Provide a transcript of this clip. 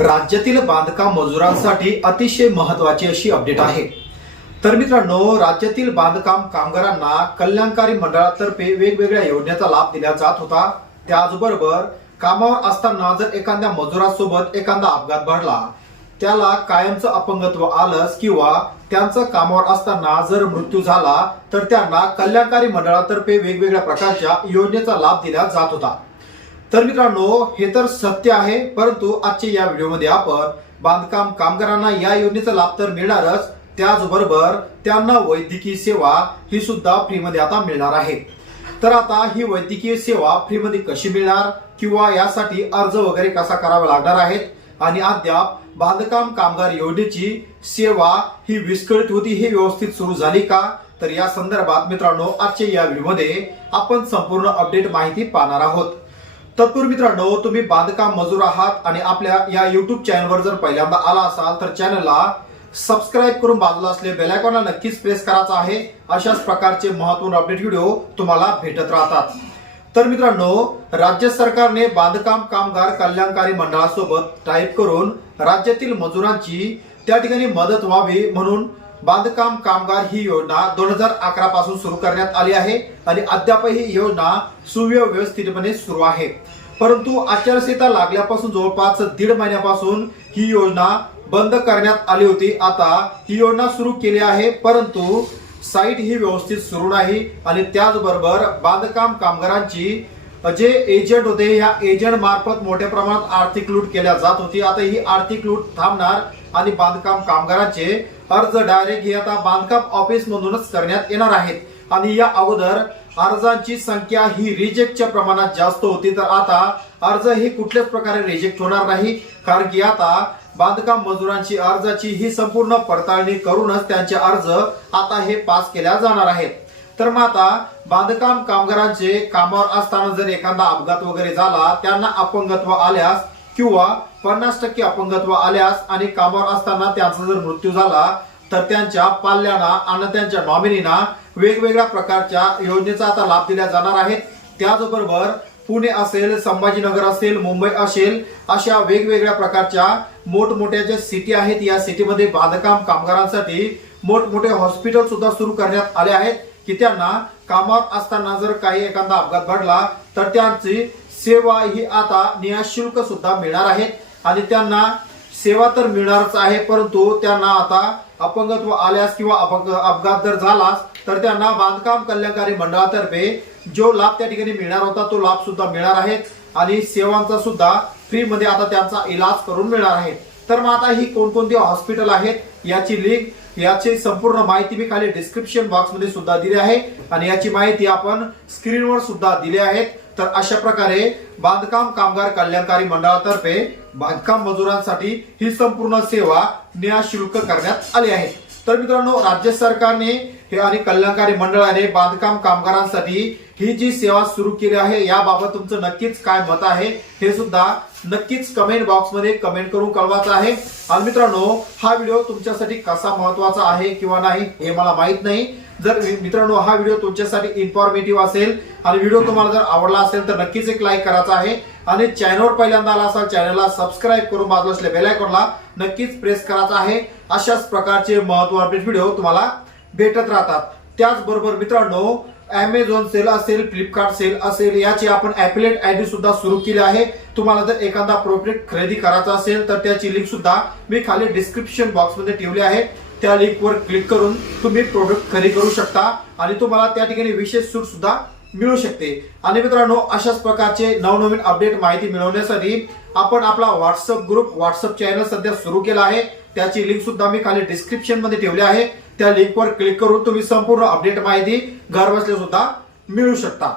राज्यातील बांधकाम मजुरांसाठी अतिशय महत्वाची अशी अपडेट आहे. तर मित्रांनो राज्यातील बांधकाम कामगारांना कल्याणकारी मंडळातर्फे वेगवेगळ्या योजनेचा लाभ दिला जात होता. त्याचबरोबर कामावर असताना जर एखाद्या मजुरासोबत एखादा अपघात घडला त्याला कायमचं अपंगत्व आलंच किंवा त्यांचं कामावर असताना जर मृत्यू झाला तर त्यांना कल्याणकारी मंडळातर्फे वेगवेगळ्या प्रकारच्या योजनेचा लाभ दिला जात होता. तर मित्रांनो हे तर सत्य आहे परंतु आजच्या या व्हिडिओमध्ये आपण बांधकाम कामगारांना या योजनेचा लाभ तर मिळणारच. त्याचबरोबर त्यांना वैद्यकीय सेवा ही सुद्धा फ्रीमध्ये आता मिळणार आहे. तर आता ही वैद्यकीय सेवा फ्रीमध्ये कशी मिळणार किंवा यासाठी अर्ज वगैरे कसा करावा लागणार आहेत? आणि अद्याप बांधकाम कामगार योजनेची सेवा ही विस्कळीत होती हे व्यवस्थित सुरू झाली का? तर या संदर्भात मित्रांनो आजच्या या व्हिडिओमध्ये आपण संपूर्ण अपडेट माहिती पाहणार आहोत. तत्पूर्वी मित्रांनो तुम्ही बांधकाम मजूर आहात आणि आपल्या या युट्यूब चॅनलवर जर पहिल्यांदा आला असाल तर चॅनलला सबस्क्राईब करून बाजूला असले बेलायकॉनला नक्कीच प्रेस करायचा आहे. अशाच प्रकारचे महत्त्वपूर्ण अपडेट व्हिडिओ तुम्हाला भेटत राहतात. तर मित्रांनो राज्य सरकारने बांधकाम कामगार कल्याणकारी मंडळासोबत टाईप करून राज्यातील मजुरांची त्या ठिकाणी मदत व्हावी म्हणून बांधकाम कामगार ही योजना दोन हजार अकरा पासून सुरू करण्यात आली आहे आणि अद्याप ही योजना सुव्यवस्थितपणे सुरू आहे. परंतु आचारसंहिता लागल्यापासून जवळपास दीड महिन्यापासून ही योजना बंद करण्यात आली होती. आता ही योजना सुरू केली आहे परंतु साईट ही व्यवस्थित सुरू नाही आणि त्याचबरोबर बांधकाम कामगारांची जे एजंट होते या एजंट मार्फत मोठ्या प्रमाणात आर्थिक लूट केल्या जात होती. आता ही आर्थिक लूट थांबणार आणि बांधकाम कामगारांचे अर्ज डायरेक्ट हे आता बांधकाम ऑफिस मधूनच करण्यात येणार आहेत. आणि या अगोदर अर्जांची संख्या ही रिजेक्टच्या प्रमाणात जास्त होती तर आता अर्ज हे कुठल्याच प्रकारे रिजेक्ट होणार नाही. कारण की आता बांधकाम मजुरांची अर्जाची ही संपूर्ण पडताळणी करूनच त्यांचे अर्ज आता हे पास केल्या जाणार आहेत. तर मग आता बांधकाम कामगारांचे कामावर असताना जर एखादा अपघात वगैरे झाला त्यांना अपंगत्व आल्यास किंवा पन्नास टक्के अपंगत्व आल्यास आणि कामावर असताना त्यांचा जर मृत्यू झाला तर त्यांच्या पाल्यांना आणि त्यांच्या नॉमिनीना वेगवेगळ्या प्रकारच्या योजनेचा आता लाभ दिला जाणार आहेत. त्याचबरोबर पुणे असेल संभाजीनगर असेल मुंबई असेल अशा वेगवेगळ्या प्रकारच्या मोठमोठ्या ज्या सिटी आहेत या सिटीमध्ये बांधकाम कामगारांसाठी मोठमोठे हॉस्पिटल सुद्धा सुरू करण्यात आले आहेत की त्यांना कामावर असताना जर काही एखादा अपघात घडला तर त्यांची सेवा ही आता निःशुल्क सुद्धा मिळणार आहे. आणि त्यांना सेवा तर मिळणारच आहे परंतु त्यांना आता अपंगत्व आल्यास किंवा अपंग अपघात जर झालास तर त्यांना बांधकाम कल्याणकारी मंडळातर्फे जो लाभ त्या ठिकाणी मिळणार होता तो लाभ सुद्धा मिळणार आहे. आणि सेवांचा सुद्धा फ्री मध्ये आता त्यांचा इलाज करून मिळणार आहे. तर मग आता ही कोणकोणती हॉस्पिटल आहेत याची लिंक याची संपूर्ण माहिती मी खाली डिस्क्रिप्शन बॉक्समध्ये सुद्धा दिली आहे. आणि याची माहिती आपण स्क्रीनवर सुद्धा दिली आहे तर अशा प्रकारे बांधकाम कामगार कल्याणकारी मंडळातर्फे बांधकाम मजुरांसाठी ही संपूर्ण सेवा निशुल्क करण्यात आली आहे. तर मित्रांनो राज्य सरकारने हे आणि कल्याणकारी मंडळाने बांधकाम कामगारांसाठी ही जी सेवा सुरू केली आहे याबाबत तुमचं नक्कीच काय मत आहे हे सुद्धा नक्कीच कमेंट बॉक्समध्ये कमेंट करून कळवायचं आहे. आणि मित्रांनो हा व्हिडिओ तुमच्यासाठी कसा महत्त्वाचा आहे किंवा नाही हे मला माहीत नाही. जर मित्रांनो हा व्हिडिओ तुमच्यासाठी इन्फॉर्मेटिव्ह असेल आणि व्हिडिओ तुम्हाला जर आवडला असेल तर नक्कीच एक लाईक करायचा आहे. आणि चॅनलवर पहिल्यांदा आला असाल चॅनलला सबस्क्राईब करून बाजूला असल्या बेलायकॉनला नक्कीच प्रेस करायचा आहे. अशाच प्रकारचे महत्त्वाचे व्हिडिओ तुम्हाला भेटत राहतात. त्याचबरोबर मित्रांनो अमेझॉन सेल असेल फ्लिपकार्ट सेल असेल याची आपण ऍपलेट आयडी सुद्धा सुरू केली आहे. तुम्हाला जर एखादा प्रोडक्ट खरेदी करायचा असेल तर त्याची लिंक सुद्धा मी खाली डिस्क्रिप्शन बॉक्समध्ये ठेवली आहे. त्या लिंकवर क्लिक करून तुम्ही प्रोडक्ट खरेदी करू शकता. आणि तुम्हाला त्या ठिकाणी विशेष सूट सुद्धा मिळू शकते. आणि मित्रांनो अशाच प्रकारचे नवनवीन अपडेट माहिती मिळवण्यासाठी आपण आपला व्हॉट्सअप ग्रुप व्हॉट्सअप चॅनल सध्या सुरू केला आहे. त्याची लिंक सुद्धा मी खाली डिस्क्रिप्शनमध्ये ठेवली आहे. त्या लिंकवर क्लिक करून तुम्ही संपूर्ण अपडेट माहिती घर बसल्या सुद्धा मिळू शकता.